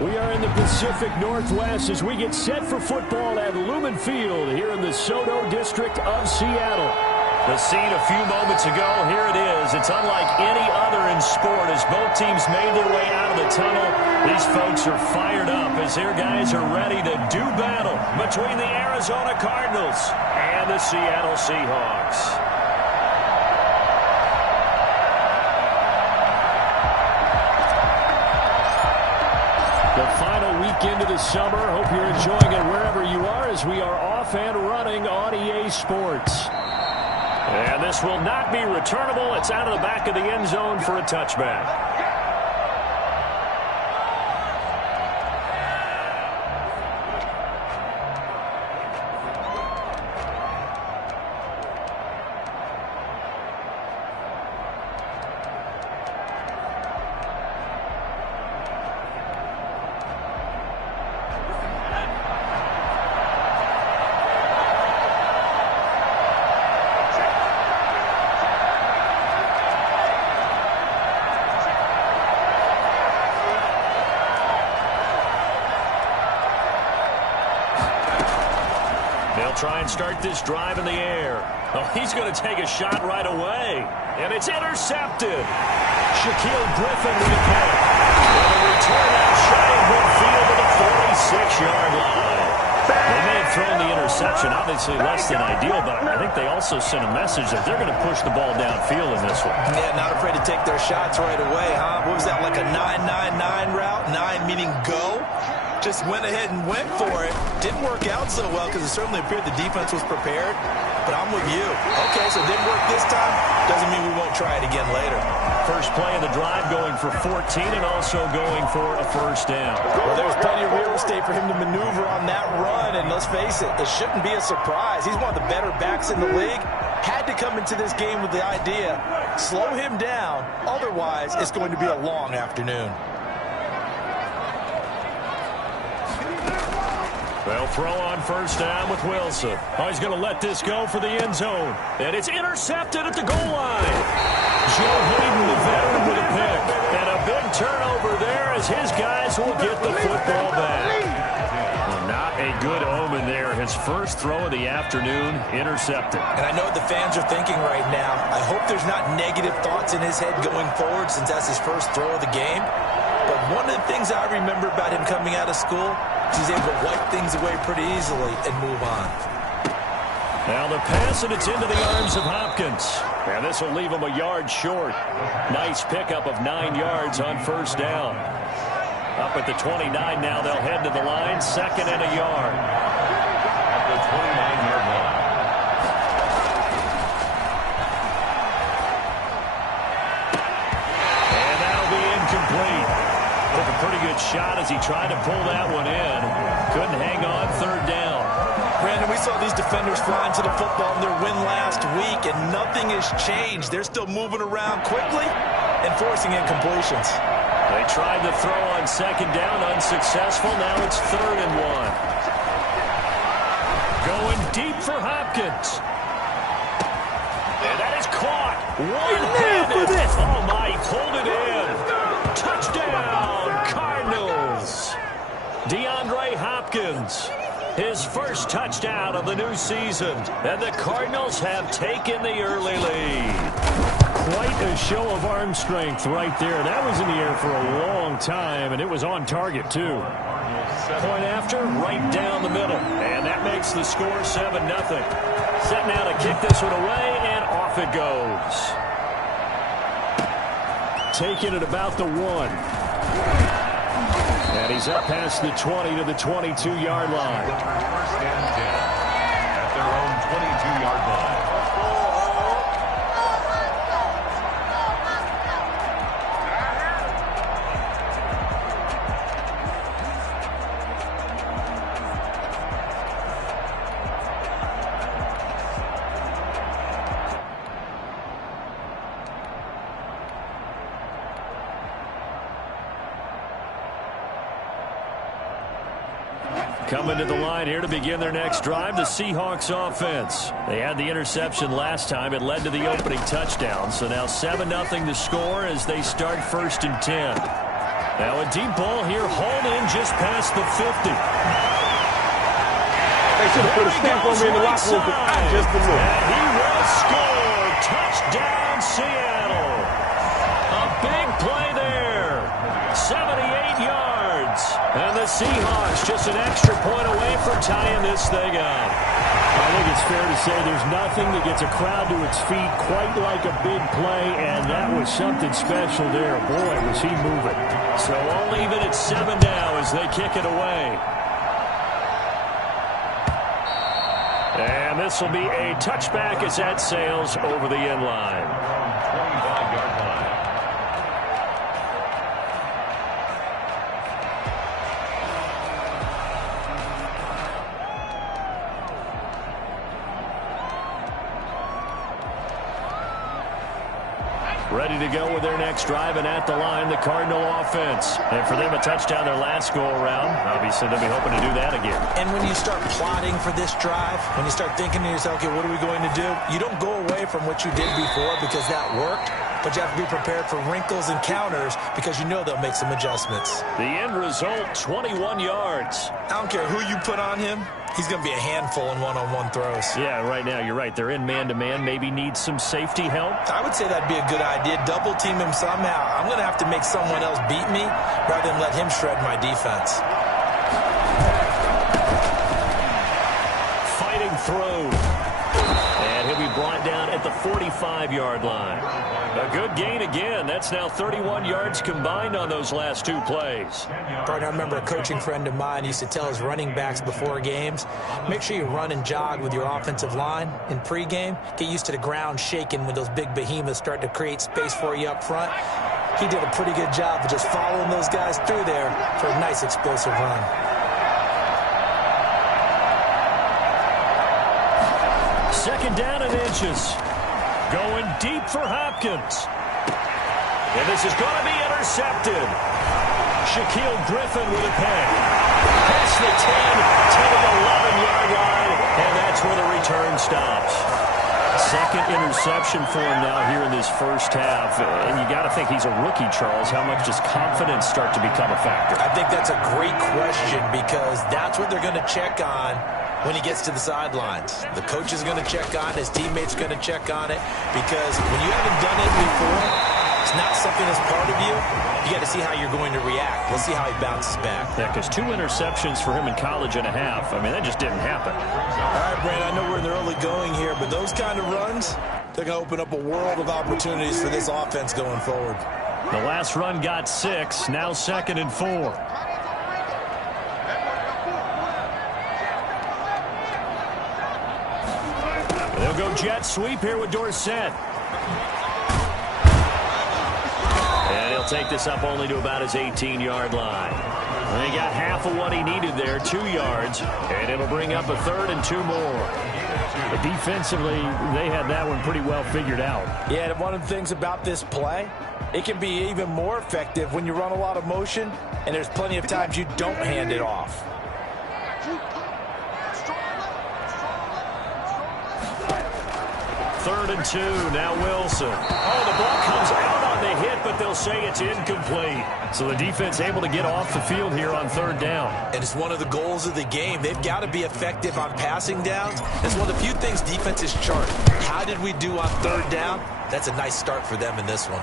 We are in the Pacific Northwest as we get set for football at Lumen Field here in the Soto District of Seattle. The scene a few moments ago, here it is. It's unlike any other in sport as both teams made their way out of the tunnel. These folks are fired up as their guys are ready to do battle between the Arizona Cardinals and the Seattle Seahawks. The final week into the summer. Hope you're enjoying it wherever you are as we are off and running on EA Sports. And this will not be returnable. It's out of the back of the end zone for a touchback. They'll try and start this drive in the air. Oh, he's going to take a shot right away. And it's intercepted. Shaquille Griffin with a pick. And a return out shy of midfield to the 46-yard line. They may have thrown the interception, obviously less than ideal, but I think they also sent a message that they're going to push the ball downfield in this one. Yeah, not afraid to take their shots right away, huh? What was that, like a 9-9-9 route? 9 meaning go? Just went ahead and went for it. Didn't work out so well because it certainly appeared the defense was prepared. But I'm with you. Okay, so it didn't work this time. Doesn't mean we won't try it again later. First play of the drive going for 14 and also going for a first down. Well, there's plenty of real estate for him to maneuver on that run. And let's face it, it shouldn't be a surprise. He's one of the better backs in the league. Had to come into this game with the idea, slow him down. Otherwise, it's going to be a long afternoon. They'll throw on first down with Wilson. Oh, he's going to let this go for the end zone. And it's intercepted at the goal line. Joe Hayden, the veteran, with a pick. And a big turnover there as his guys will get the football back. Well, not a good omen there. His first throw of the afternoon, intercepted. And I know what the fans are thinking right now. I hope there's not negative thoughts in his head going forward since that's his first throw of the game. But one of the things I remember about him coming out of school, he's able to wipe things away pretty easily and move on. Now the pass, and it's into the arms of Hopkins. And this will leave him a yard short. Nice pickup of 9 yards on first down. Up at the 29 now, they'll head to the line, second and a yard. At the 29-yard line. And that'll be incomplete. Took a pretty good shot as he tried to pull that one in. Couldn't hang on, third down. Brandon, we saw these defenders flying to the football in their win last week, and nothing has changed. They're still moving around quickly and forcing incompletions. They tried to throw on second down, unsuccessful. Now it's third and 1. Going deep for Hopkins. And that is caught. One-handed. Oh, my, he pulled it in. Touchdown, Cardinals. DeAndre Hopkins, his first touchdown of the new season. And the Cardinals have taken the early lead. Quite a show of arm strength right there. That was in the air for a long time, and it was on target, too. Point after, right down the middle. And that makes the score 7-0. Set now to kick this one away, and off it goes. Taking it about the 1. And he's up past the 20 to the 22-yard line. First and 10 at their own 22-yard line. Coming to the line here to begin their next drive, the Seahawks offense. They had the interception last time. It led to the opening touchdown. So now 7-0 to score as they start first and 10. Now a deep ball here, hauled in just past the 50. They should have put a stamp on me in the locker room for just a minute. And he will score. Touchdown, Seattle. A big play there. 78 yards. And the Seahawks just an extra point away from tying this thing up. I think it's fair to say there's nothing that gets a crowd to its feet quite like a big play, and that was something special there. Boy, was he moving. So all even at 7 now as they kick it away. And this will be a touchback as that sails over the end line. 25-yard line. Ready to go with their next drive, and at the line, the Cardinal offense. And for them, a touchdown their last go-around. Obviously, they'll be hoping to do that again. And when you start plotting for this drive, when you start thinking to yourself, okay, what are we going to do? You don't go away from what you did before because that worked, but you have to be prepared for wrinkles and counters because you know they'll make some adjustments. The end result, 21 yards. I don't care who you put on him. He's going to be a handful in one-on-one throws. Yeah, right now, you're right. They're in man-to-man. Maybe need some safety help. I would say that'd be a good idea. Double team him somehow. I'm going to have to make someone else beat me rather than let him shred my defense. Fighting through. And he'll be brought down at the 45-yard line. A good gain again. That's now 31 yards combined on those last two plays. Bart, I remember a coaching friend of mine used to tell his running backs before games, make sure you run and jog with your offensive line in pregame. Get used to the ground shaking when those big behemoths start to create space for you up front. He did a pretty good job of just following those guys through there for a nice explosive run. Second down and inches. Going deep for Hopkins. And this is going to be intercepted. Shaquille Griffin with a pick. Past the 10 to the 11-yard line, and that's where the return stops. Second interception for him now here in this first half. And you got to think he's a rookie, Charles. How much does confidence start to become a factor? I think that's a great question because that's what they're going to check on when he gets to the sidelines. The coach is going to check on it. His teammates are going to check on it because when you haven't done it before, it's not something that's part of you. You got to see how you're going to react. Let's see how he bounces back. Yeah, because 2 interceptions for him in college and a half. I mean, that just didn't happen. All right, Brand, I know we're in the early going here, but those kind of runs, they're going to open up a world of opportunities for this offense going forward. The last run got 6, now 2nd and 4. They'll go jet sweep here with Dorsett. And he'll take this up only to about his 18-yard line. And he got half of what he needed there, 2 yards. And it'll bring up a 3rd and 2 more. But defensively, they had that one pretty well figured out. Yeah, and one of the things about this play, it can be even more effective when you run a lot of motion, and there's plenty of times you don't hand it off. Third and 2, now Wilson. Oh, the ball comes out on the hit, but they'll say it's incomplete. So the defense able to get off the field here on 3rd down. And it's one of the goals of the game. They've got to be effective on passing downs. It's one of the few things defenses chart. How did we do on 3rd down? That's a nice start for them in this one.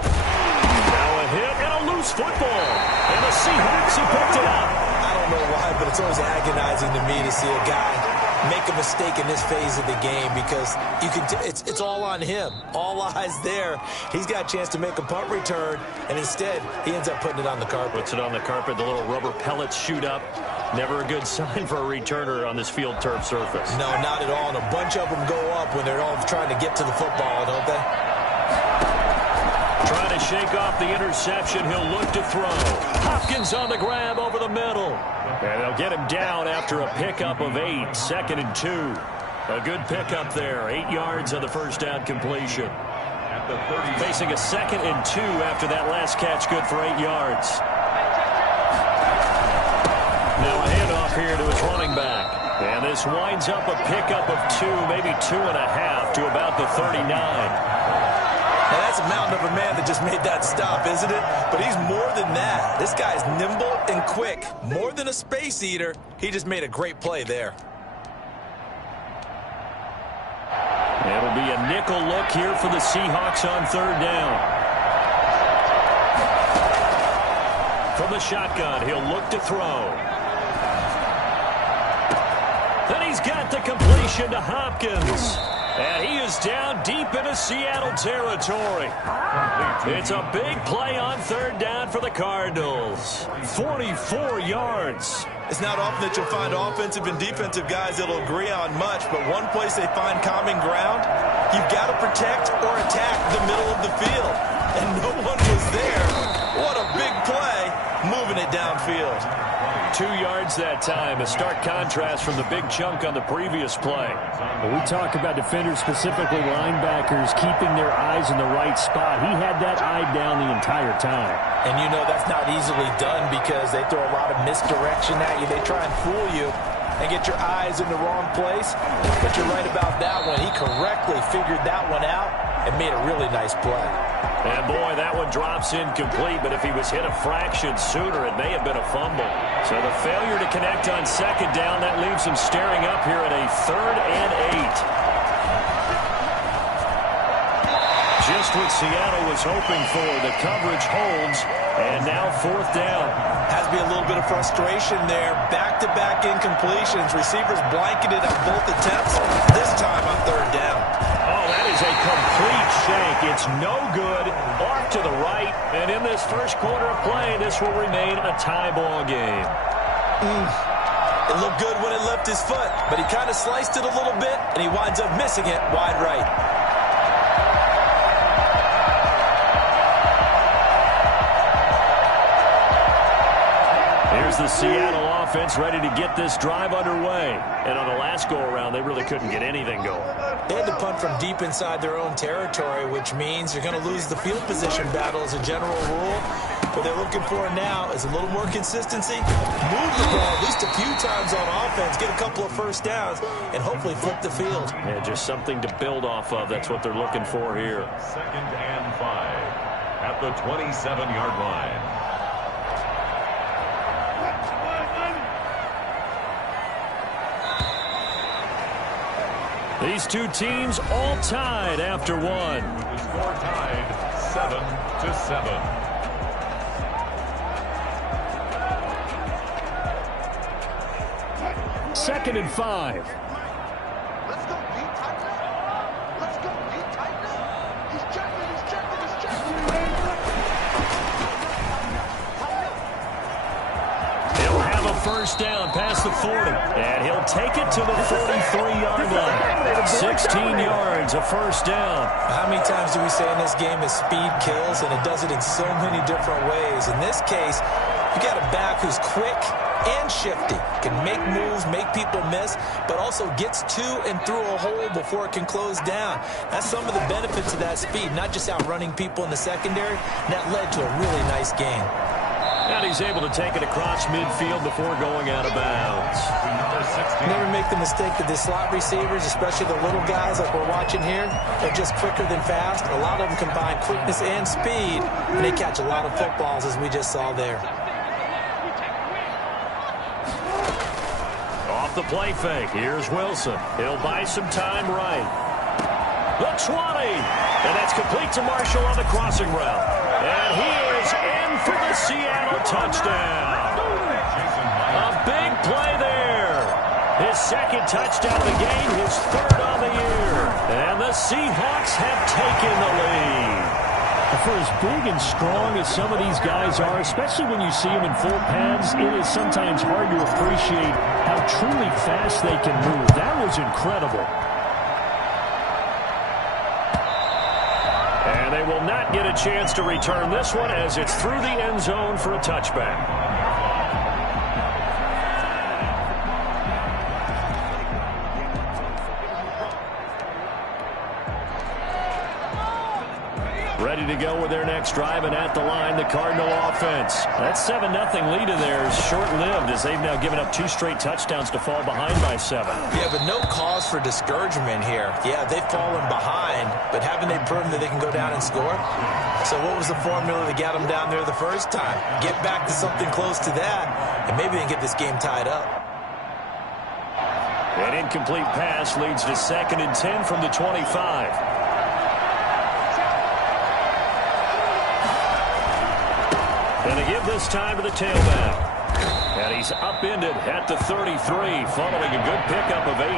Now a hit and a loose football. And the Seahawks have picked it up. I don't know why, but it's always agonizing to me to see a guy make a mistake in this phase of the game because you can it's all on him. All eyes there. He's got a chance to make a punt return, and instead he ends up putting it on the carpet. Puts it on the carpet. The little rubber pellets shoot up. Never a good sign for a returner on this field turf surface. No, not at all. And a bunch of them go up when they're all trying to get to the football, don't they? Trying to shake off the interception. He'll look to throw. Hopkins on the grab over the middle. And they'll get him down after a pickup of 8. 2nd and 2. A good pickup there. 8 yards on the first down completion. Facing a 2nd and 2 after that last catch, good for 8 yards. Now a handoff here to his running back. And this winds up a pickup of 2, maybe 2.5 to about the 39. Now, that's a mountain of a man that just made that stop, isn't it? But he's more than that. This guy's nimble and quick. More than a space eater. He just made a great play there. It'll be a nickel look here for the Seahawks on third down. From the shotgun, he'll look to throw. Then he's got the completion to Hopkins. And he is down deep into Seattle territory. It's a big play on third down for the Cardinals. 44 yards. It's not often that you'll find offensive and defensive guys that'll agree on much, but one place they find common ground, you've got to protect or attack the middle of the field. And no one was there. What a big play, moving it downfield. 2 yards that time, a stark contrast from the big chunk on the previous play. When we talk about defenders, specifically linebackers, keeping their eyes in the right spot, he had that eye down the entire time. And you know that's not easily done because they throw a lot of misdirection at you. They try and fool you and get your eyes in the wrong place. But you're right about that one. He correctly figured that one out and made a really nice play. And boy, that one drops incomplete, but if he was hit a fraction sooner, it may have been a fumble. So the failure to connect on second down, that leaves him staring up here at a 3rd and 8. Just what Seattle was hoping for. The coverage holds, and now 4th down. Has to be a little bit of frustration there. Back-to-back incompletions. Receivers blanketed on both attempts, this time on 3rd down. Oh, that is a complete shank. It's no good. Off to the right. And in this first quarter of play, this will remain a tie ball game. It looked good when it left his foot, but he kind of sliced it a little bit, and he winds up missing it wide right. Here's the Seattle offense ready to get this drive underway. And on the last go-around, they really couldn't get anything going. They had to punt from deep inside their own territory, which means you're going to lose the field position battle as a general rule. What they're looking for now is a little more consistency, move the ball at least a few times on offense, get a couple of first downs, and hopefully flip the field. Yeah, just something to build off of. That's what they're looking for here. 2nd and 5 at the 27-yard line. These two teams all tied after one. The score tied 7-7. 2nd and 5. Let's go, beat Tiger. Let's go, beat Tiger. He's checking, he's checking, he's checking. He'll have a first down past the 40. And he'll take it to the 43-yard line. 16 yards, a first down. How many times do we say in this game that speed kills, and it does it in so many different ways? In this case, you got a back who's quick and shifty, can make moves, make people miss, but also gets to and through a hole before it can close down. That's some of the benefits of that speed, not just outrunning people in the secondary. And that led to a really nice gain. And he's able to take it across midfield before going out of bounds. Never make the mistake that the slot receivers, especially the little guys like we're watching here, are just quicker than fast. A lot of them combine quickness and speed, and they catch a lot of footballs, as we just saw there. Off the play fake, here's Wilson. He'll buy some time right. The 20, and that's complete to Marshall on the crossing route. And he is in for the Seattle touchdown. A big play there. His 2nd touchdown of the game, his 3rd on the year. And the Seahawks have taken the lead. For as big and strong as some of these guys are, especially when you see them in full pads, it is sometimes hard to appreciate how truly fast they can move. That was incredible. And they will not get a chance to return this one as it's through the end zone for a touchback. ready to go with their next drive, and at the line, the Cardinal offense. That 7-0 lead in there is short-lived as they've now given up 2 straight touchdowns to fall behind by 7. Yeah, but no cause for discouragement here. Yeah, they've fallen behind, but haven't they proven that they can go down and score? So what was the formula that got them down there the first time? Get back to something close to that, and maybe they can get this game tied up. An incomplete pass leads to 2nd and 10 from the 25. And to give this time to the tailback. And he's upended at the 33 following a good pickup of 8.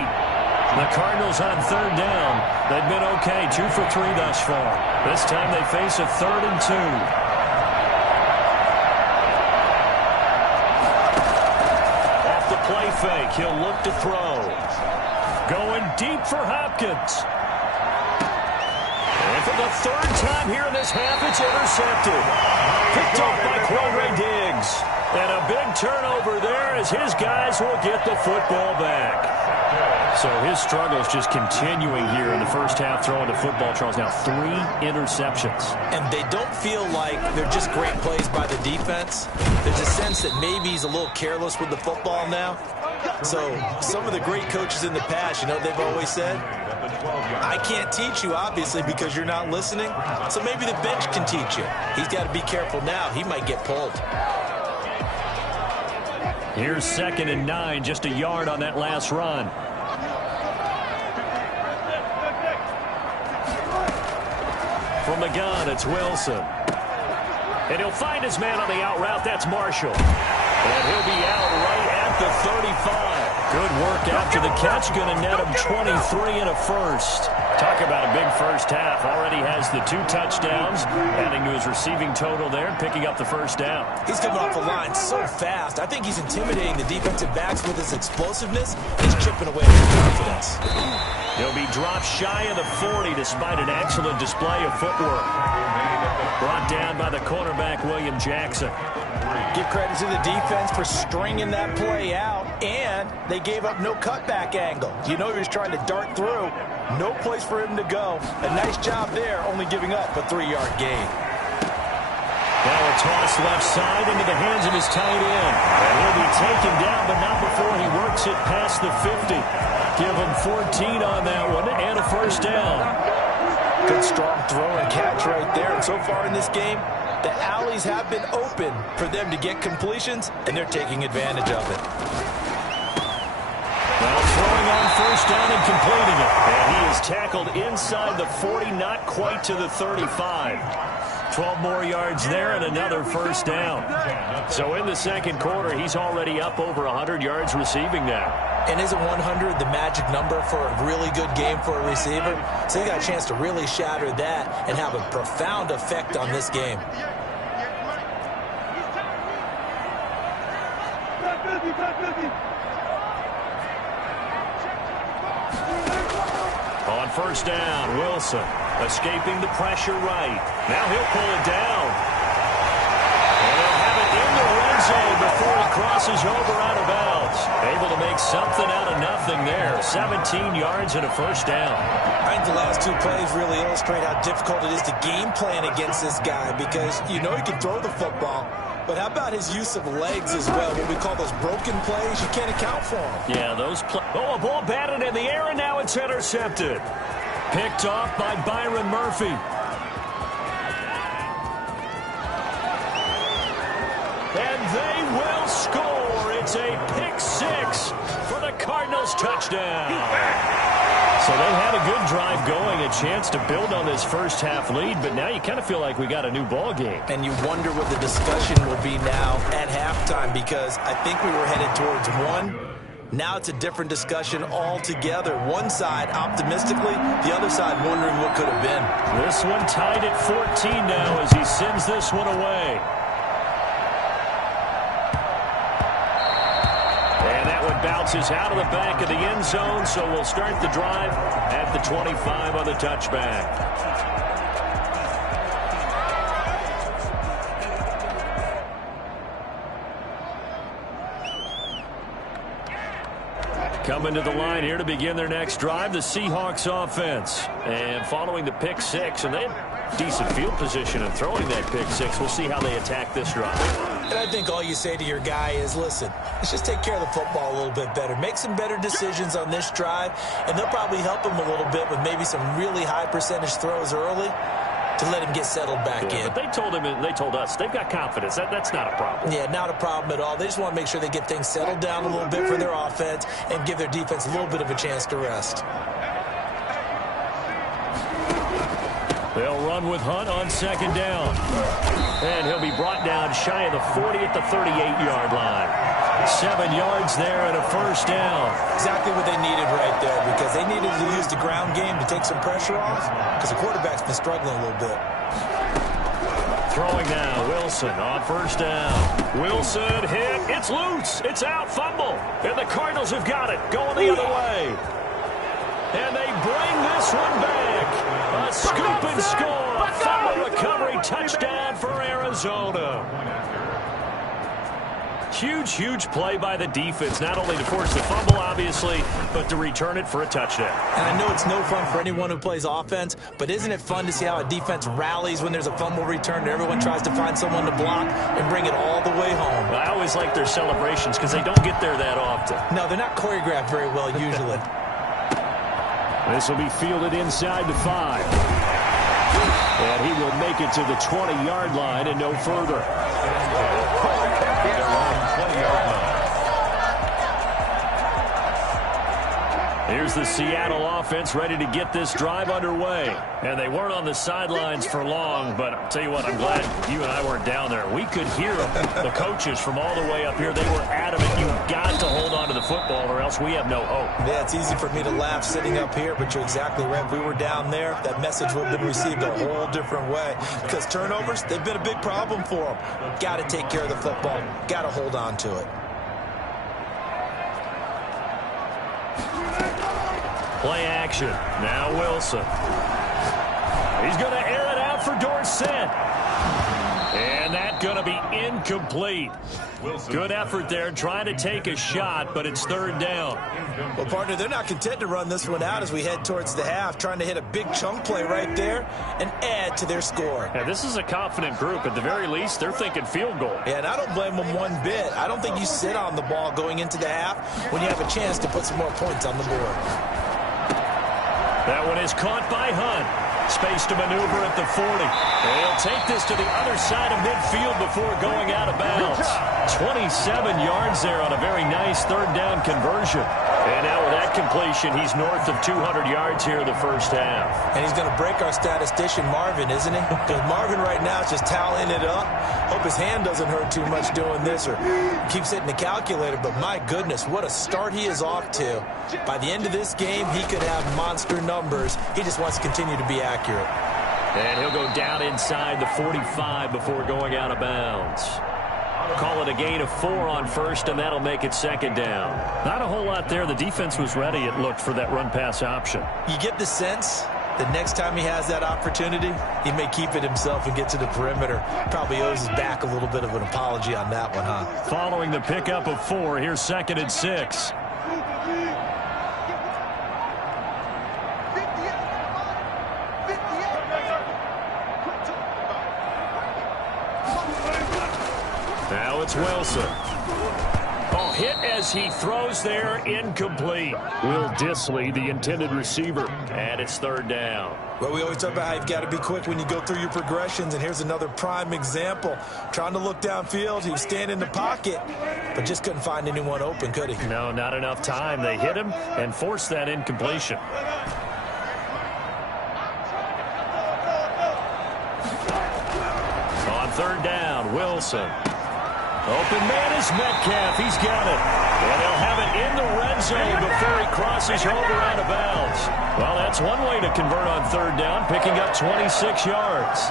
The Cardinals on 3rd down. They've been okay, 2 for 3 thus far. This time they face a 3rd and 2. Off the play fake, he'll look to throw. Going deep for Hopkins. And for the 3rd time here in this half, it's intercepted. Picked off by Quandre Diggs. And a big turnover there as his guys will get the football back. So his struggles just continuing here in the first half throwing the football, Charles. Now 3 interceptions. And they don't feel like they're just great plays by the defense. There's a sense that maybe he's a little careless with the football now. So some of the great coaches in the past, you know, they've always said, I can't teach you, obviously, because you're not listening. So maybe the bench can teach you. He's got to be careful now. He might get pulled. Here's 2nd and 9, just a yard on that last run. From the gun, it's Wilson. And he'll find his man on the out route. That's Marshall. And he'll be out right at the 35. Good work after the catch. Going to net him 23 and a first. Talk about a big first half. Already has the 2 touchdowns, adding to his receiving total there, picking up the first down. He's coming off the line so fast. I think he's intimidating the defensive backs with his explosiveness. He's chipping away with confidence. He'll be dropped shy of the 40 despite an excellent display of footwork. Brought down by the cornerback, William Jackson. Give credit to the defense for stringing that play out, and they gave up no cutback angle. You know he was trying to dart through. No place for him to go. A nice job there, only giving up a 3-yard gain. Now a toss left side into the hands of his tight end. And he'll be taken down, but not before he works it past the 50. Give him 14 on that one and a first down. Good strong throw and catch right there. And so far in this game, the alleys have been open for them to get completions, and they're taking advantage of it. Well, throwing on first down and completing it. And he is tackled inside the 40, not quite to the 35. 12 more yards there and another first down. So in the second quarter, he's already up over 100 yards receiving now. And isn't 100 the magic number for a really good game for a receiver? So he got a chance to really shatter that and have a profound effect on this game. On first down, Wilson escaping the pressure right. Now he'll pull it down. And he'll have it in the red zone before he crosses over out of bounds. Able to make something out of nothing there. 17 yards and a first down. I think the last 2 plays really illustrate how difficult it is to game plan against this guy, because you know he can throw the football, but how about his use of legs as well? What we call those broken plays, you can't account for them. Yeah, those plays. Oh, a ball batted in the air, and now it's intercepted. Picked off by Byron Murphy. And they will score. It's a pick 6 for the Cardinals touchdown. So they had a good drive going, a chance to build on this first half lead, but now you kind of feel like we got a new ball game. And you wonder what the discussion will be now at halftime, because I think we were headed towards 1. Now it's a different discussion altogether. One side optimistically, the other side wondering what could have been. This one tied at 14 now as he sends this one away. And that one bounces out of the back of the end zone, so we'll start the drive at the 25 on the touchback. Coming to the line here to begin their next drive, the Seahawks offense. And following the pick 6, and they decent field position and throwing that pick six. We'll see how they attack this drive. And I think all you say to your guy is, listen, let's just take care of the football a little bit better. Make some better decisions on this drive, and they'll probably help him a little bit with maybe some really high percentage throws early to let him get settled back in. But they told him, and they told us, they've got confidence. That's not a problem. Yeah, not a problem at all. They just want to make sure they get things settled down a little bit for their offense and give their defense a little bit of a chance to rest. They'll run with Hunt on second down. And he'll be brought down shy of the 40 at the 38-yard line. 7 yards there and a first down. Exactly what they needed right there, because they needed to use the ground game to take some pressure off, because the quarterback's been struggling a little bit. Throwing now, Wilson on first down. Wilson hit, it's loose, it's out, fumble. And the Cardinals have got it, going the other way. And they bring this one back. A scoop and score, fumble recovery, touchdown for Arizona. Huge play by the defense, not only to force the fumble, obviously, but to return it for a touchdown. And I know it's no fun for anyone who plays offense, but isn't it fun to see how a defense rallies when there's a fumble return and everyone tries to find someone to block and bring it all the way home? I always like their celebrations because they don't get there that often. No, they're not choreographed very well usually. This will be fielded inside the 5. And he will make it to the 20-yard line and no further. Here's the Seattle offense ready to get this drive underway. And they weren't on the sidelines for long, but I'll tell you what, I'm glad you and I weren't down there. We could hear the coaches from all the way up here. They were adamant, you've got to hold on to the football or else we have no hope. Yeah, it's easy for me to laugh sitting up here, but you're exactly right. If we were down there, that message would have been received a whole different way. Because turnovers, they've been a big problem for them. Got to take care of the football. Got to hold on to it. Play action. Now Wilson. He's going to air it out for Dorsett. And that's going to be incomplete. Good effort there trying to take a shot, but it's third down. Well, partner, they're not content to run this one out as we head towards the half, trying to hit a big chunk play right there and add to their score. Yeah, this is a confident group. At the very least, they're thinking field goal. Yeah, and I don't blame them one bit. I don't think you sit on the ball going into the half when you have a chance to put some more points on the board. That one is caught by Hunt. Space to maneuver at the 40. They'll take this to the other side of midfield before going out of bounds. 27 yards there on a very nice third down conversion. And now with that completion, he's north of 200 yards here in the first half. And he's going to break our statistician Marvin, isn't he? Because Marvin right now is just tallying it up. Hope his hand doesn't hurt too much doing this or keeps hitting the calculator. But my goodness, what a start he is off to. By the end of this game, he could have monster numbers. He just wants to continue to be accurate. And he'll go down inside the 45 before going out of bounds. Call it a gain of 4 on first, and that'll make it second down. Not a whole lot there. The defense was ready, it looked, for that run-pass option. You get the sense that next time he has that opportunity, he may keep it himself and get to the perimeter. Probably owes his back a little bit of an apology on that one, huh? Following the pickup of 4, here's second and 6. Now it's Wilson. Oh, hit as he throws there, incomplete. Will Dissly, the intended receiver, and it's third down. Well, we always talk about how you've got to be quick when you go through your progressions, and here's another prime example. Trying to look downfield, he was standing in the pocket, but just couldn't find anyone open, could he? No, not enough time. They hit him and forced that incompletion. On third down, Wilson. Open man is Metcalf. He's got it. And they'll have it in the red zone before he crosses over out of bounds. Well, that's one way to convert on third down, picking up 26 yards.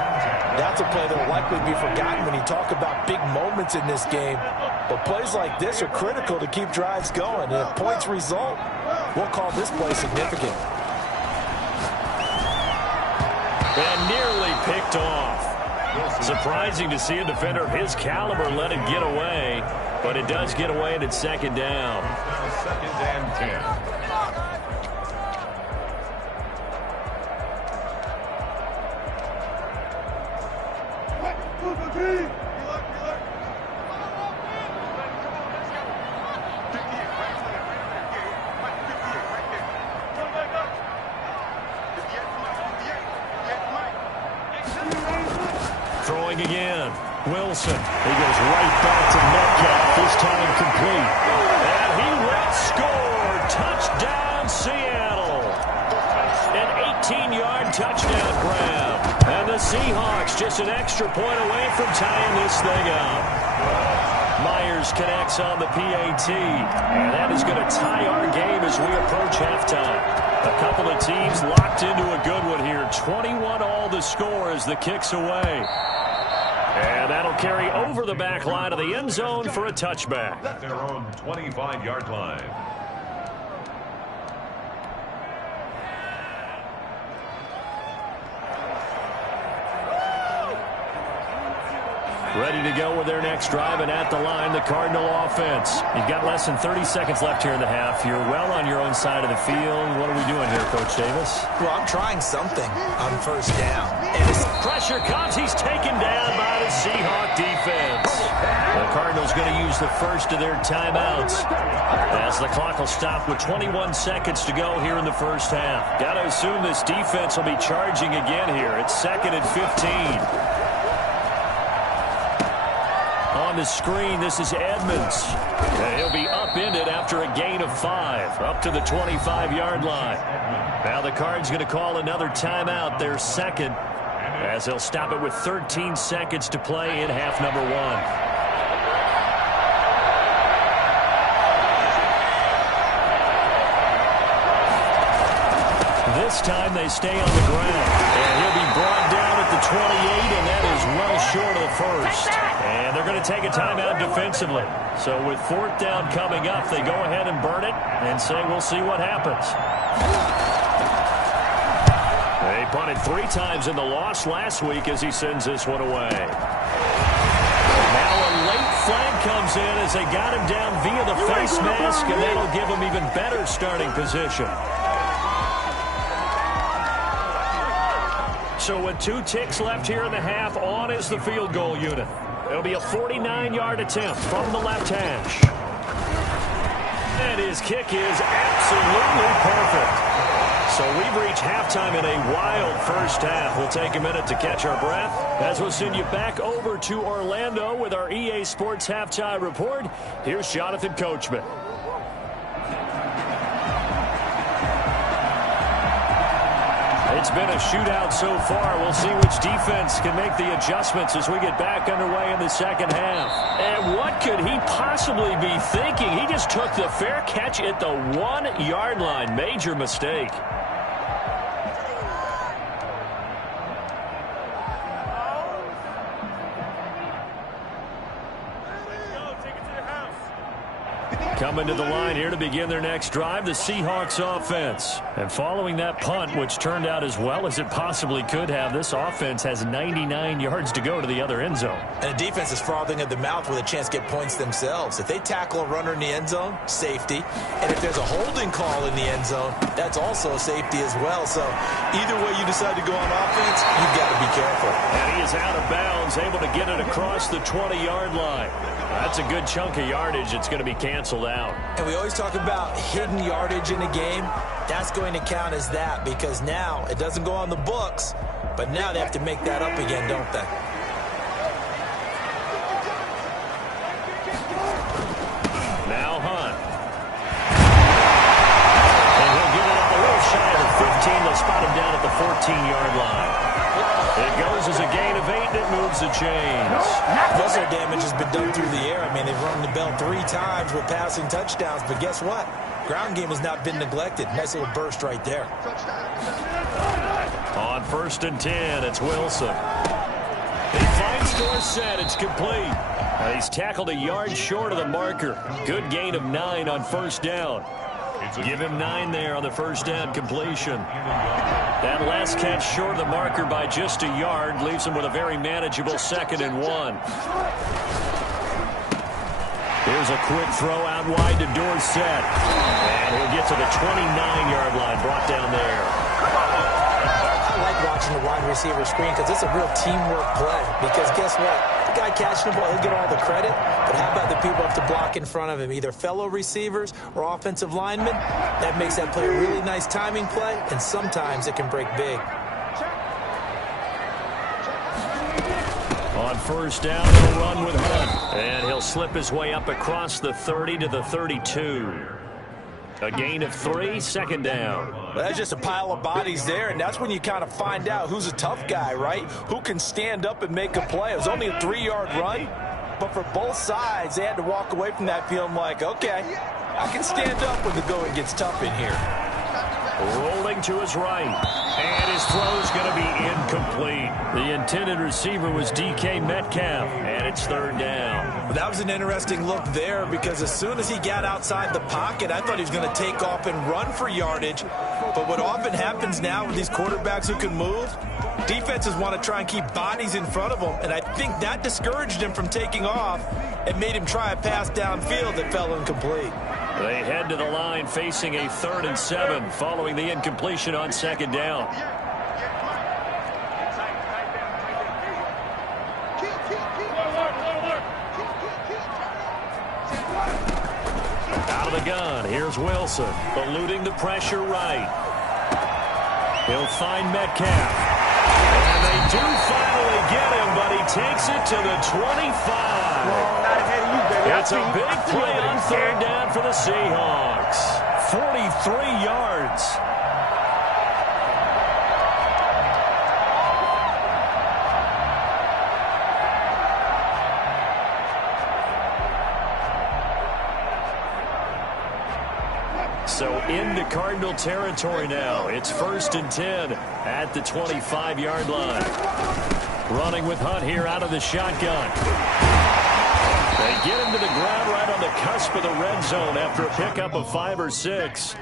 That's a play that will likely be forgotten when you talk about big moments in this game. But plays like this are critical to keep drives going. And if points result, we'll call this play significant. And nearly picked off. Surprising to see a defender of his caliber let it get away, but it does get away and it's second down. Second and 10. Throwing again. Wilson. He goes right back to Metcalf, this time complete. And he will score. Touchdown, Seattle. An 18-yard touchdown grab. And the Seahawks just an extra point away from tying this thing up. Myers connects on the PAT. And that is going to tie our game as we approach halftime. A couple of teams locked into a good one here. 21-all the score as the kick's away. And that'll carry over the back line of the end zone for a touchback. At their own 25-yard line. Ready to go with their next drive, and at the line, the Cardinal offense. You've got less than 30 seconds left here in the half. You're well on your own side of the field. What are we doing here, Coach Davis? Well, I'm trying something on first down. And pressure comes. He's taken down by the Seahawk defense. The Cardinals going to use the first of their timeouts as the clock will stop with 21 seconds to go here in the first half. Got to assume this defense will be charging again here. It's 2nd and 15. On the screen, this is Edmonds. And he'll be upended after a gain of 5, up to the 25-yard line. Now the Cards going to call another timeout, their second, as they'll stop it with 13 seconds to play in half number 1. This time they stay on the ground. And he'll be brought down at the 28, and that is well short of the first. And they're going to take a timeout defensively. So with 4th down coming up, they go ahead and burn it and say we'll see what happens. They punted 3 times in the loss last week as he sends this one away. Now a late flag comes in as they got him down via the face mask, and that'll give him even better starting position. So with 2 ticks left here in the half, on is the field goal unit. It'll be a 49-yard attempt from the left hash. And his kick is absolutely perfect. So we've reached halftime in a wild first half. We'll take a minute to catch our breath as we'll send you back over to Orlando with our EA Sports Halftime Report. Here's Jonathan Coachman. It's been a shootout so far. We'll see which defense can make the adjustments as we get back underway in the second half. And what could he possibly be thinking? He just took the fair catch at the 1-yard line. Major mistake. Coming to the line here to begin their next drive, the Seahawks offense. And following that punt, which turned out as well as it possibly could have, this offense has 99 yards to go to the other end zone. And the defense is frothing at the mouth with a chance to get points themselves. If they tackle a runner in the end zone, safety. And if there's a holding call in the end zone, that's also a safety as well. So either way you decide to go on offense, you've got to be careful. And he is out of bounds, able to get it across the 20-yard line. That's a good chunk of yardage. It's going to be canceled out. And we always talk about hidden yardage in a game. That's going to count as that because now it doesn't go on the books, but now they have to make that up again, don't they? Now Hunt. And he'll get it up a little shy of the 15. They'll spot him down at the 14-yard line. It goes as a gain of 8, and it moves the chains. Most of their damage has been done through the air. I mean, they've rung the bell 3 times with passing touchdowns, but guess what? Ground game has not been neglected. Nice little burst right there. On 1st and 10, it's Wilson. He finds Dorsett. It's complete. And he's tackled a yard short of the marker. Good gain of 9 on 1st down. Give him 9 there on the 1st down completion. That last catch short of the marker by just a yard leaves him with a very manageable 2nd and 1. Here's a quick throw out wide to Dorsett. And he'll get to the 29-yard line, brought down there. I like watching the wide receiver screen because it's a real teamwork play. Because guess what? The guy catching the ball, he'll get all the credit. But how about the people up to block in front of him, either fellow receivers or offensive linemen? That makes that play a really nice timing play, and sometimes it can break big. On first down, he'll run with Hunt. And he'll slip his way up across the 30 to the 32. A gain of 3, second down. Well, that's just a pile of bodies there, and that's when you kind of find out who's a tough guy, right? Who can stand up and make a play. It was only a 3-yard run, but for both sides, they had to walk away from that feeling like, okay, I can stand up when the going gets tough in here. Rolling to his right. And his throw's going to be incomplete. The intended receiver was DK Metcalf, and it's third down. Well, that was an interesting look there because as soon as he got outside the pocket, I thought he was going to take off and run for yardage. But what often happens now with these quarterbacks who can move, defenses want to try and keep bodies in front of them, and I think that discouraged him from taking off and made him try a pass downfield that fell incomplete. They head to the line facing a 3rd and 7 following the incompletion on second down. Out of the gun, here's Wilson, eluding the pressure right. He'll find Metcalf. And they do finally get him, but he takes it to the 25. It's a big play on third down for the Seahawks. 43 yards. So into Cardinal territory now. It's 1st and 10 at the 25-yard line. Running with Hunt here out of the shotgun. They get him to the ground right on the cusp of the red zone after a pickup of 5 or 6.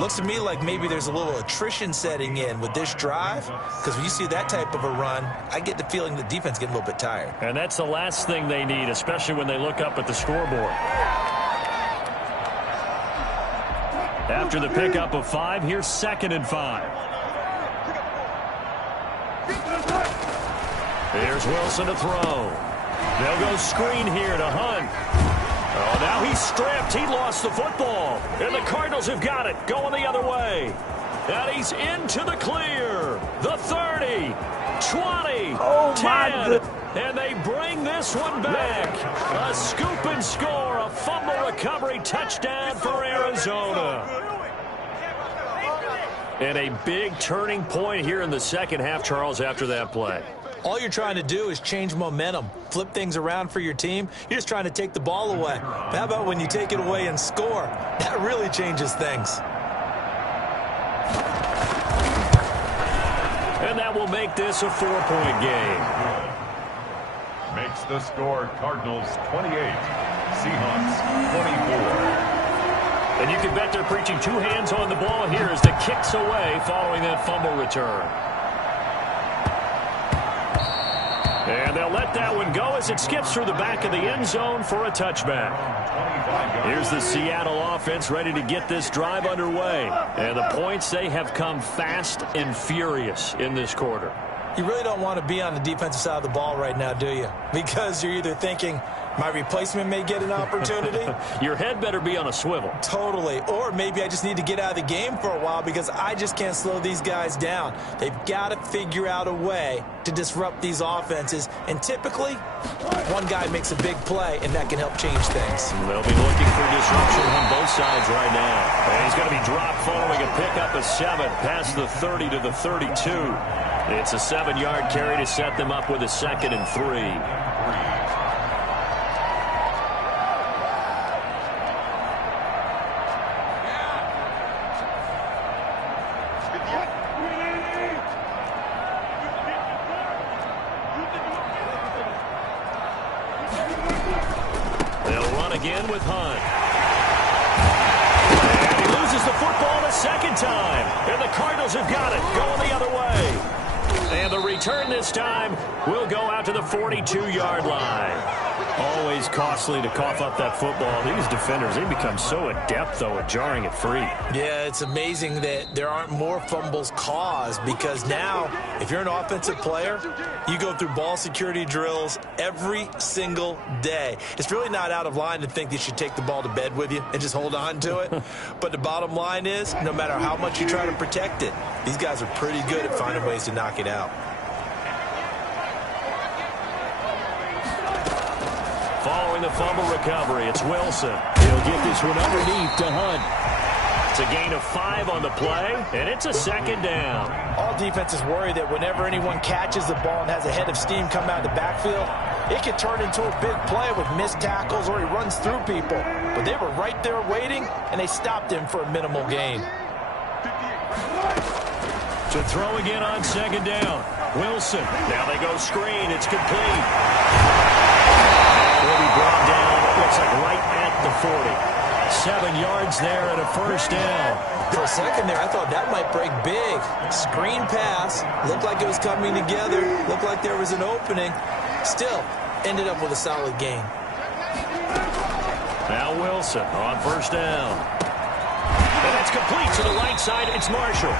Looks to me like maybe there's a little attrition setting in with this drive, because when you see that type of a run, I get the feeling the defense getting a little bit tired. And that's the last thing they need, especially when they look up at the scoreboard. After the pickup of 5, here's 2nd and 5. Here's Wilson to throw. They'll go screen here to Hunt. Oh, now he's stripped. He lost the football. And the Cardinals have got it. Going the other way. And he's into the clear. The 30, 20, 10. And they bring this one back. A scoop and score. A fumble recovery touchdown for Arizona. And a big turning point here in the second half, Charles, after that play. All you're trying to do is change momentum, flip things around for your team. You're just trying to take the ball away. But how about when you take it away and score? That really changes things. And that will make this a 4-point game. Makes the score Cardinals 28, Seahawks 24. And you can bet they're preaching 2 hands on the ball here as the kicks away following that fumble return. And they'll let that one go as it skips through the back of the end zone for a touchback. Here's the Seattle offense ready to get this drive underway. And the points, they have come fast and furious in this quarter. You really don't want to be on the defensive side of the ball right now, do you? Because you're either thinking, my replacement may get an opportunity. Your head better be on a swivel. Totally. Or maybe I just need to get out of the game for a while because I just can't slow these guys down. They've got to figure out a way to disrupt these offenses. And typically, one guy makes a big play, and that can help change things. They'll be looking for disruption on both sides right now. And he's going to be dropped following a pickup of 7 past the 30 to the 32. It's a 7-yard carry to set them up with a 2nd and 3. Again with Hunt. And he loses the football the second time. And the Cardinals have got it, going the other way. And the return this time will go out to the 42-yard line. Always always costly to cough up that football. These defenders, they become so adept, though, at jarring it free. Yeah, it's amazing that there aren't more fumbles caused, because now, if you're an offensive player, you go through ball security drills every single day. It's really not out of line to think you should take the ball to bed with you and just hold on to it. But the bottom line is, no matter how much you try to protect it, these guys are pretty good at finding ways to knock it out. Following the fumble recovery, it's Wilson. He'll get this one underneath to Hunt. It's a gain of 5 on the play, and it's a second down. All defenses worry that whenever anyone catches the ball and has a head of steam come out of the backfield, it can turn into a big play with missed tackles or he runs through people. But they were right there waiting, and they stopped him for a minimal gain. To throw again on second down. Wilson. Now they go screen. It's complete. Will be brought down, looks like right at the 40. 7 yards there and a first down. For a second there, I thought that might break big. Screen pass. Looked like it was coming together. Looked like there was an opening. Still, ended up with a solid gain. Now Wilson on first down. And it's complete to the right side. It's Marshall.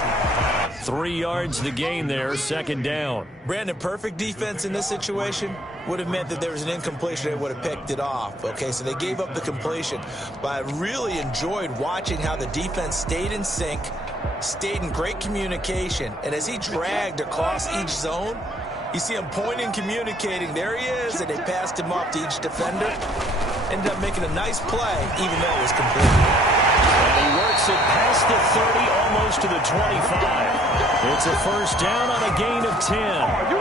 3 yards to gain there, second down. Brandon, perfect defense in this situation would have meant that there was an incompletion. They would have picked it off. Okay, so they gave up the completion. But I really enjoyed watching how the defense stayed in sync, stayed in great communication. And as he dragged across each zone, you see him pointing, communicating. There he is, and they passed him off to each defender. Ended up making a nice play, even though it was complete. And he works it past the 30, almost to the 25. It's a first down on a gain of 10.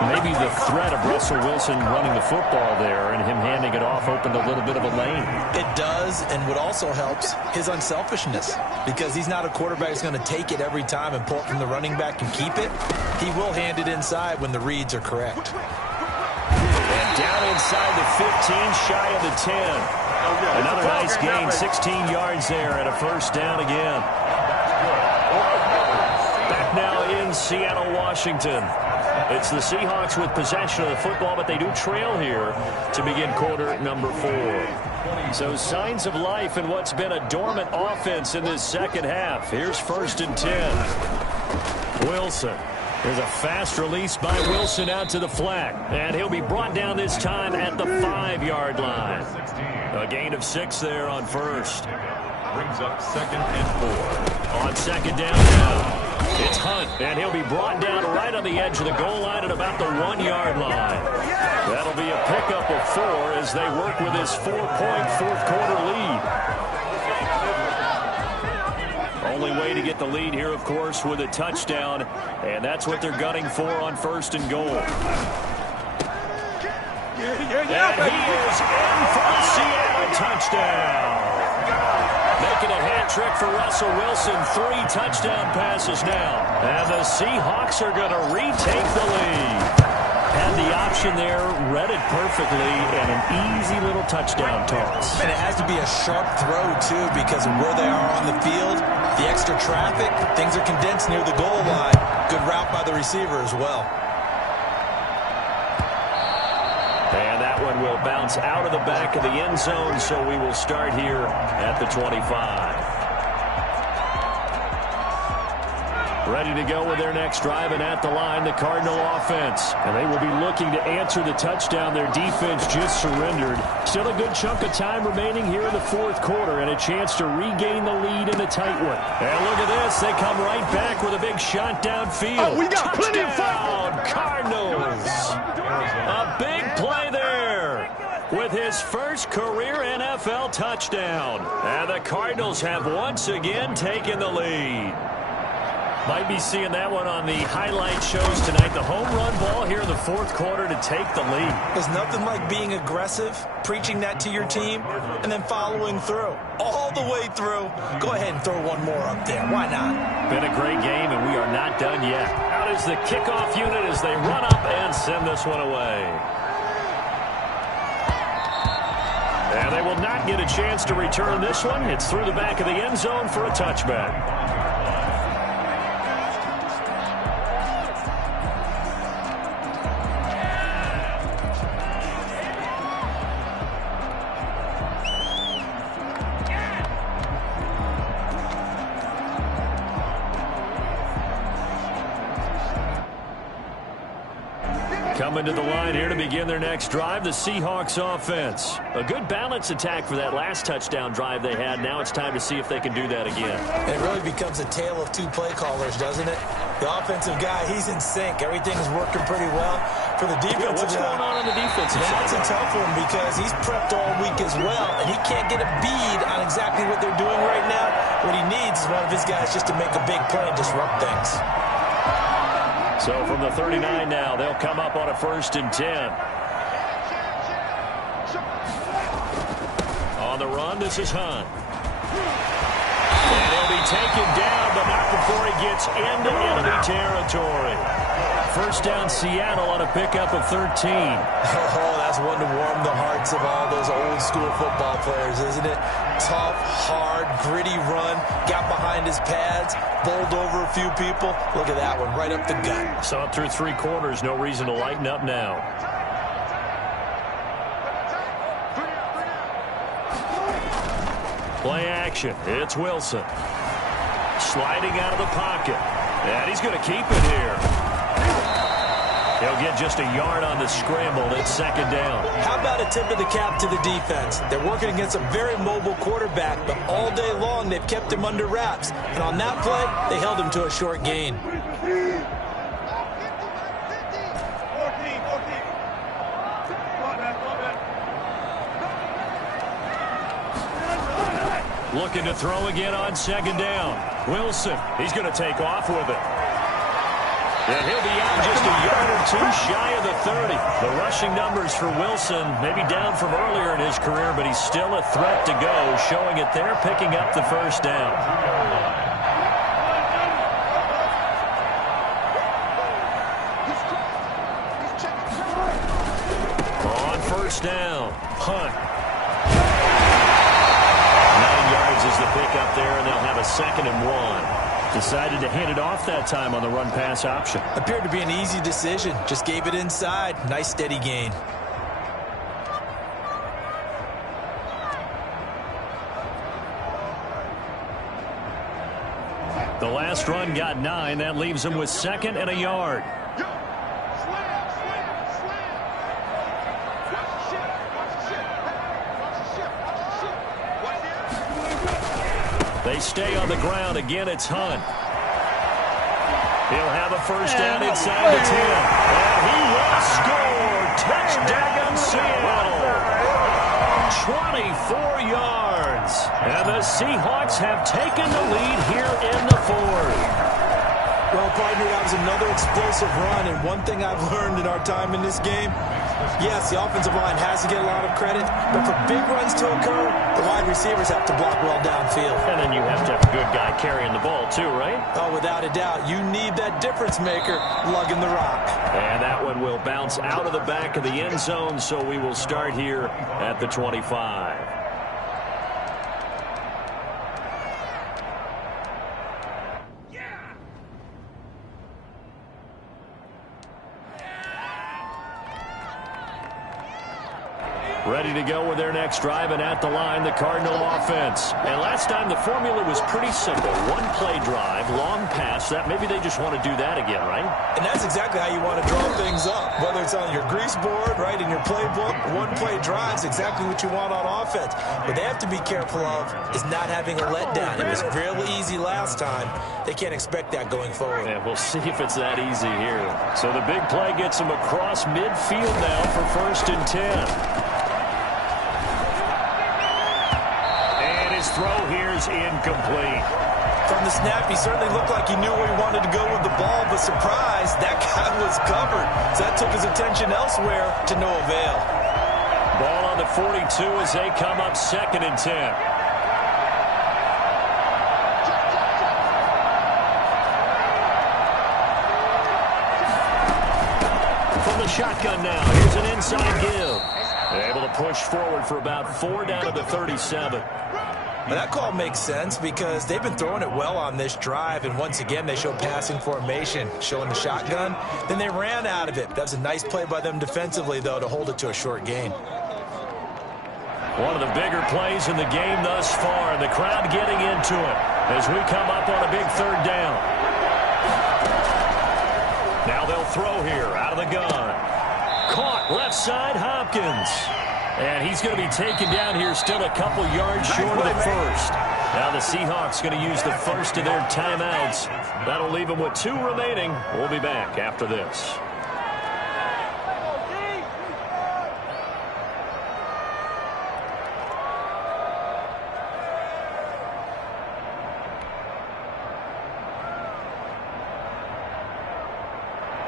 Maybe the threat of Russell Wilson running the football there and him handing it off opened a little bit of a lane. It does, and what also helps, his unselfishness. Because he's not a quarterback who's going to take it every time and pull it from the running back and keep it. He will hand it inside when the reads are correct. And down inside the 15, shy of the 10. Another nice gain, 16 yards there, and a first down again. Back now in Seattle, Washington. It's the Seahawks with possession of the football, but they do trail here to begin quarter number 4. So signs of life in what's been a dormant offense in this second half. Here's first and 10. Wilson. There's a fast release by Wilson out to the flat. And he'll be brought down this time at the 5-yard line. A gain of 6 there on first. Brings up second and 4. On second down now. It's Hunt, and he'll be brought down right on the edge of the goal line at about the 1-yard line. That'll be a pickup of 4 as they work with this 4-point fourth-quarter lead. Only way to get the lead here, of course, with a touchdown, and that's what they're gunning for on first and goal. And he is in for the Seattle touchdown. Making a hat trick for Russell Wilson. 3 touchdown passes now. And the Seahawks are going to retake the lead. Had the option there, read it perfectly, and an easy little touchdown toss. And it has to be a sharp throw, too, because of where they are on the field. The extra traffic, things are condensed near the goal line. Good route by the receiver as well. And that one will bounce out of the back of the end zone, so we will start here at the 25. Ready to go with their next drive, and at the line, the Cardinal offense. And they will be looking to answer the touchdown their defense just surrendered. Still a good chunk of time remaining here in the fourth quarter, and a chance to regain the lead in the tight one. And look at this. They come right back with a big shot downfield. Oh, we got plenty of fun. Cardinals. A big play there with his first career NFL touchdown. And the Cardinals have once again taken the lead. Might be seeing that one on the highlight shows tonight. The home run ball here in the fourth quarter to take the lead. There's nothing like being aggressive, preaching that to your team, and then following through. All the way through. Go ahead and throw one more up there. Why not? Been a great game, and we are not done yet. Out is the kickoff unit as they run up and send this one away. And they will not get a chance to return this one. It's through the back of the end zone for a touchback. Coming to the line here to begin their next drive, the Seahawks offense. A good balance attack for that last touchdown drive they had. Now it's time to see if they can do that again. It really becomes a tale of two play callers, doesn't it? The offensive guy, he's in sync. Everything is working pretty well. For the defensive what's going on the defensive side? That's a tough one because he's prepped all week as well, and he can't get a bead on exactly what they're doing right now. What he needs is one of his guys just to make a big play and disrupt things. So from the 39 now, they'll come up on a 1st and 10. On the run, this is Hunt. And he'll be taken down, but not before he gets into enemy territory. 1st down, Seattle on a pickup of 13. Oh, that's one to warm the hearts of all those old-school football players, isn't it? Tough, hard, gritty run, got behind his pads, bowled over a few people. Look at that one, right up the gut. Saw it through 3 quarters, no reason to lighten up now. Play action, it's Wilson. Sliding out of the pocket, and he's going to keep it here. He'll get just a yard on the scramble. It's 2nd down. How about a tip of the cap to the defense? They're working against a very mobile quarterback, but all day long they've kept him under wraps. And on that play, they held him to a short gain. Looking to throw again on 2nd down. Wilson, he's going to take off with it. And he'll be out just a yard or 2 shy of the 30. The rushing numbers for Wilson maybe down from earlier in his career, but he's still a threat to go, showing it there, picking up the 1st down. On 1st down, Hunt. 9 yards is the pickup there, and they'll have a 2nd and 1. Decided to hand it off that time on the run-pass option. Appeared to be an easy decision. Just gave it inside. Nice steady gain. The last run got 9. That leaves him with 2nd and a yard. They stay on the ground. Again, it's Hunt. He'll have a 1st down inside the 10. And he will score. Touchdown, Seattle. 24 yards. And the Seahawks have taken the lead here in the 4th. Well, partner, that was another explosive run, and one thing I've learned in our time in this game, yes, the offensive line has to get a lot of credit, but for big runs to occur, the wide receivers have to block well downfield. And then you have to have a good guy carrying the ball too, right? Oh, without a doubt. You need that difference maker lugging the rock. And that one will bounce out of the back of the end zone, so we will start here at the 25. Ready to go with their next drive, and at the line, the Cardinal offense. And last time, the formula was pretty simple. 1-play drive, long pass. That maybe they just want to do that again, right? And that's exactly how you want to draw things up. Whether it's on your grease board, right, in your playbook, 1-play drives, exactly what you want on offense. What they have to be careful of is not having a letdown. It was real easy last time. They can't expect that going forward. Yeah, we'll see if it's that easy here. So the big play gets them across midfield now for 1st and 10. Throw here's incomplete. From the snap, he certainly looked like he knew where he wanted to go with the ball, but surprise, that guy was covered. So that took his attention elsewhere to no avail. Ball on the 42 as they come up 2nd and 10. From the shotgun now, here's an inside give. They're able to push forward for about 4 down to the 37. Now that call makes sense because they've been throwing it well on this drive, and once again they show passing formation, showing the shotgun. Then they ran out of it. That was a nice play by them defensively, though, to hold it to a short gain. One of the bigger plays in the game thus far, and the crowd getting into it as we come up on a big 3rd down. Now they'll throw here out of the gun. Caught left side, Hopkins. And he's going to be taken down here, still a couple yards short of the first. Now the Seahawks going to use the first of their timeouts. That'll leave them with 2 remaining. We'll be back after this.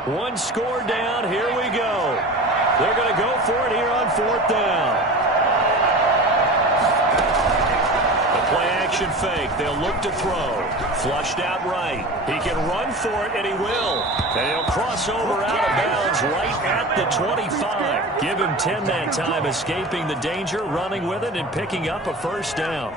One score down. Here we go. They're going to go for it here on 4th down. The play-action fake. They'll look to throw. Flushed out right. He can run for it, and he will. And he'll cross over out of bounds right at the 25. Give him 10 that time, escaping the danger, running with it, and picking up a first down.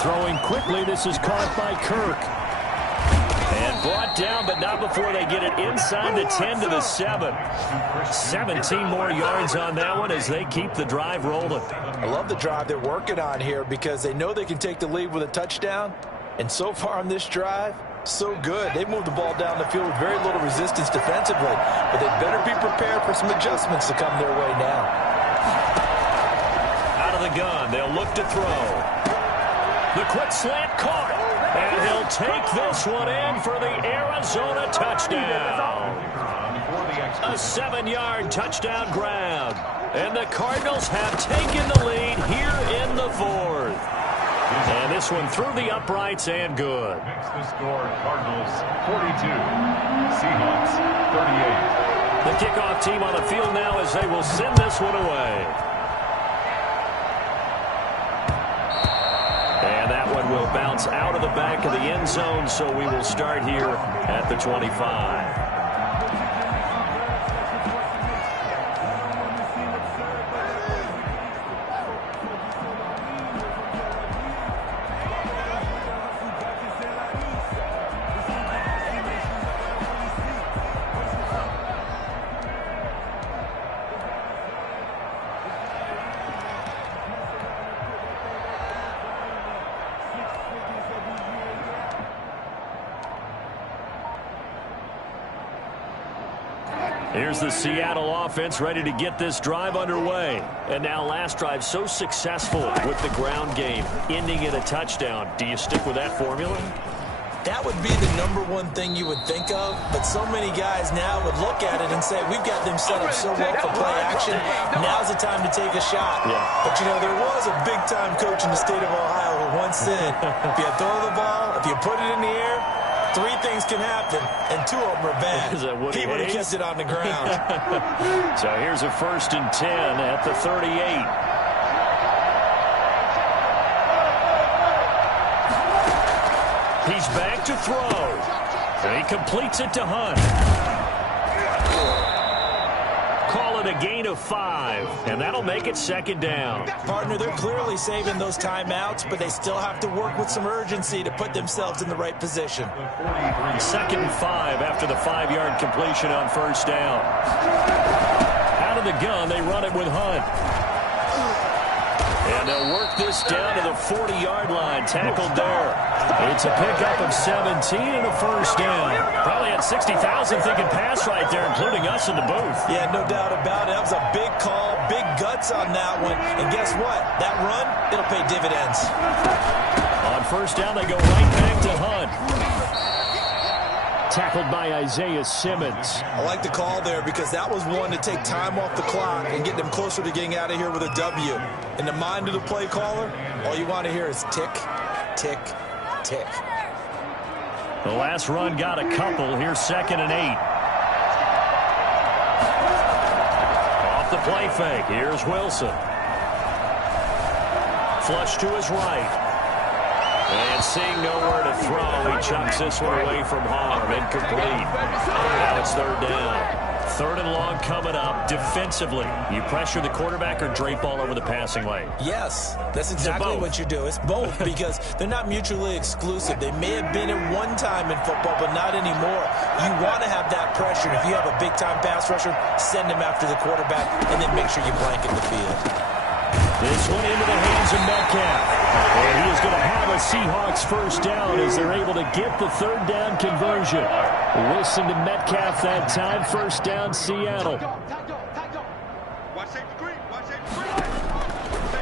Throwing quickly, this is caught by Kirk. And brought down, but not before they get it inside the 10 to the 7. 17 more yards on that one as they keep the drive rolling. I love the drive they're working on here because they know they can take the lead with a touchdown. And so far on this drive, so good. They moved the ball down the field with very little resistance defensively. But they better be prepared for some adjustments to come their way now. Out of the gun, they'll look to throw. The quick slant caught. And he'll take this one in for the Arizona touchdown. A 7-yard touchdown grab. And the Cardinals have taken the lead here in the 4th. And this one through the uprights and good. Makes the score Cardinals 42, Seahawks 38. The kickoff team on the field now as they will send this one away. And that one will bounce out of the back of the end zone, so we will start here at the 25. Here's the Seattle offense ready to get this drive underway. And now last drive so successful with the ground game, ending in a touchdown. Do you stick with that formula? That would be the #1 thing you would think of, but so many guys now would look at it and say, we've got them set up so well for play action. Now's the time to take a shot. Yeah. But, you know, there was a big-time coach in the state of Ohio who once said, if you throw the ball, if you put it in the air, 3 things can happen, and 2 of them are bad. He would have kept it on the ground. So here's a 1st and 10 at the 38. He's back to throw. And he completes it to Hunt. Call it a gain of 5, and that'll make it 2nd down. Partner, they're clearly saving those timeouts, but they still have to work with some urgency to put themselves in the right position. 2nd and 5 after the 5-yard completion on 1st down. Out of the gun, they run it with Hunt. And they'll work this down to the 40-yard line, tackled there. It's a pickup of 17 and a 1st down. Probably had 60,000 thinking pass right there, including us in the booth. Yeah, no doubt about it. That was a big call, big guts on that one. And guess what? That run, it'll pay dividends. On 1st down, they go right back to Hunt. Tackled by Isaiah Simmons. I like the call there because that was one to take time off the clock and get them closer to getting out of here with a W. In the mind of the play caller, all you want to hear is tick, tick, tick. The last run got a couple. Here's 2nd and 8. Off the play fake. Here's Wilson. Flush to his right. And seeing nowhere to throw, he chucks this one away from harm. Incomplete. Now it's 3rd down. 3rd and long coming up. Defensively, you pressure the quarterback or drape all over the passing lane? Yes, that's exactly what you do. It's both because they're not mutually exclusive. They may have been at one time in football, but not anymore. You want to have that pressure. If you have a big-time pass rusher, send him after the quarterback and then make sure you blanket the field. This one into the hands of Metcalf. And he is going to have a Seahawks first down as they're able to get the third down conversion. Wilson to Metcalf that time. First down, Seattle.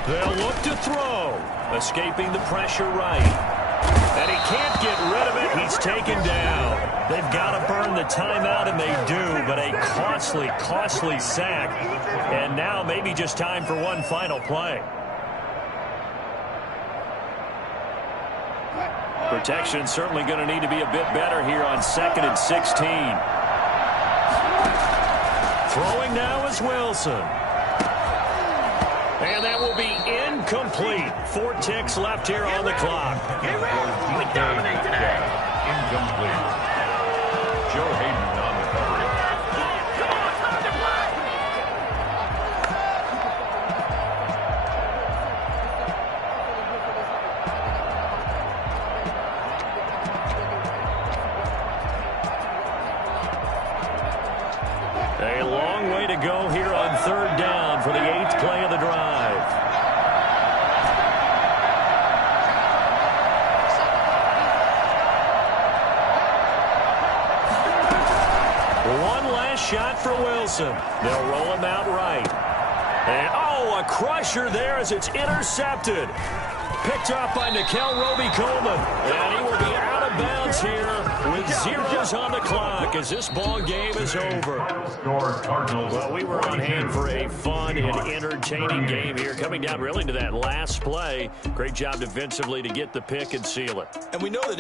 They'll look to throw. Escaping the pressure right. And he can't get rid of it. He's taken down. They've got to burn the timeout, and they do, but a costly, costly sack. And now maybe just time for one final play. Protection certainly going to need to be a bit better here on 2nd and 16. Throwing now is Wilson. And that will be incomplete. 4 ticks left here on the clock. We dominate today. Incomplete. Joe Hayden on the coverage. Come on, time to play. A long way to go here on 3rd down for the 8th play of the drive. One last shot for Wilson. They'll roll him out right. And, oh, a crusher there as it's intercepted. Picked off by Nickel Roby-Coleman. And he will be out of bounds here with zeros on the clock as this ball game is over. Well, we were on hand for a fun and entertaining game here, coming down really to that last play. Great job defensively to get the pick and seal it. And we know that